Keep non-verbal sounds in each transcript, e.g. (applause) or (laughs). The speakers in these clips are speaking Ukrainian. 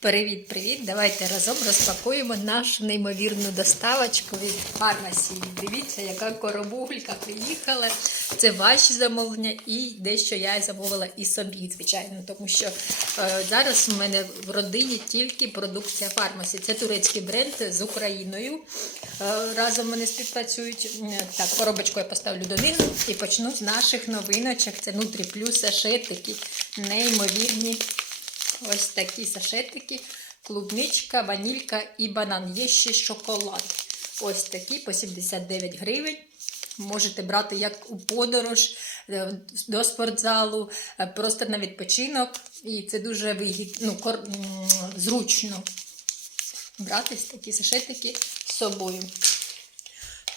Привіт-привіт! Давайте разом розпакуємо нашу неймовірну доставочку від фармасі. Дивіться, яка коробулька приїхала. Це ваші замовлення і дещо я замовила і собі, звичайно, тому що е, зараз у мене в родині тільки продукція фармасі. Це турецький бренд з Україною. Е, разом вони співпрацюють. Так, коробочку я поставлю донизу і почну з наших новиночок. Це Нутрі Плюс сашетики, неймовірні. Ось такі сашетики, клубничка, ванілька і банан. Є ще шоколад. Ось такі по 79 гривень. Можете брати як у подорож е, до спортзалу, е, просто на відпочинок. І це дуже вигідно, ну, зручно брати такі сашетики з собою.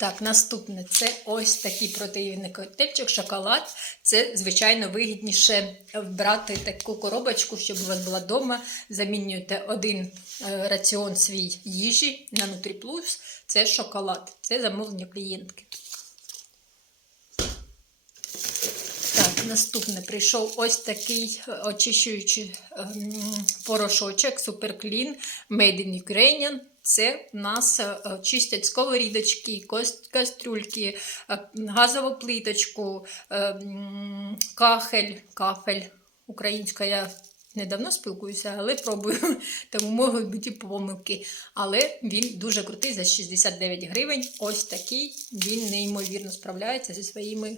Так, наступне це ось такий протеїнний коктейльчик, шоколад. Це, звичайно, вигідніше брати таку коробочку, щоб у вас була вдома. Замінюєте один е, раціон свій їжі на Нутріплюс. Це шоколад. Це замовлення клієнтки. Так, наступне прийшов ось такий е, очищуючий ем, порошочок Суперклін Made in Ukrainian. Це в нас е, е, чистять сковорідочки, кастрюльки, е, газову плиточку, кахель, кафель. Українська я недавно спілкуюся, але пробую, (laughs) тому можуть бути помилки. Але він дуже крутий за 69 гривень. Ось такий. Він неймовірно справляється зі своїми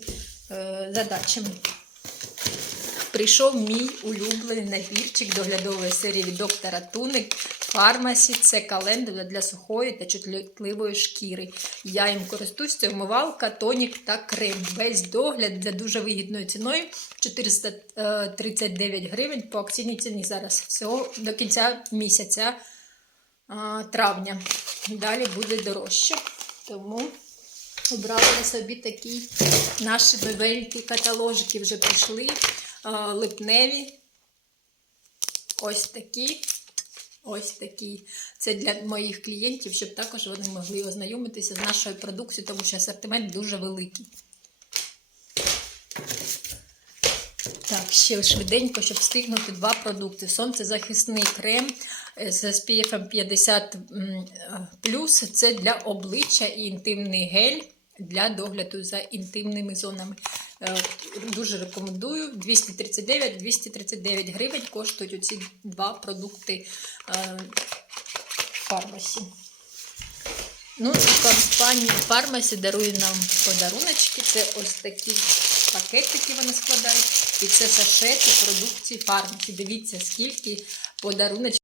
задачами. Прийшов мій улюблений набірчик доглядової серії від доктора Туник Фармасі. Це календула для сухої та чутливої шкіри. Я їм користуюсь. Це умивалка, тонік та крем. Весь догляд за дуже вигідною ціною 439 гривень по акційній ціні зараз. Всього до кінця місяця травня. Далі буде дорожче. Тому обрала я собі такі наші новенькі каталожики вже прийшли. А, липневі. Ось такі. Ось такі. Це для моїх клієнтів, щоб також вони могли ознайомитися з нашою продукцією, тому що асортимент дуже великий. Так, ще швиденько, щоб встигнути два продукти. Сонцезахисний крем е, з SPF 50 м, е. Це для обличчя і інтимний гель для догляду за інтимними зонами. Е, Дуже рекомендую. 239-239 гривень коштують оці два продукти е, фармасі. Ну, компанія Фармасі дарує нам подаруночки. Це ось такі пакетики вони складають. І це сашети продукції Фармасі. Дивіться, скільки подаруночків.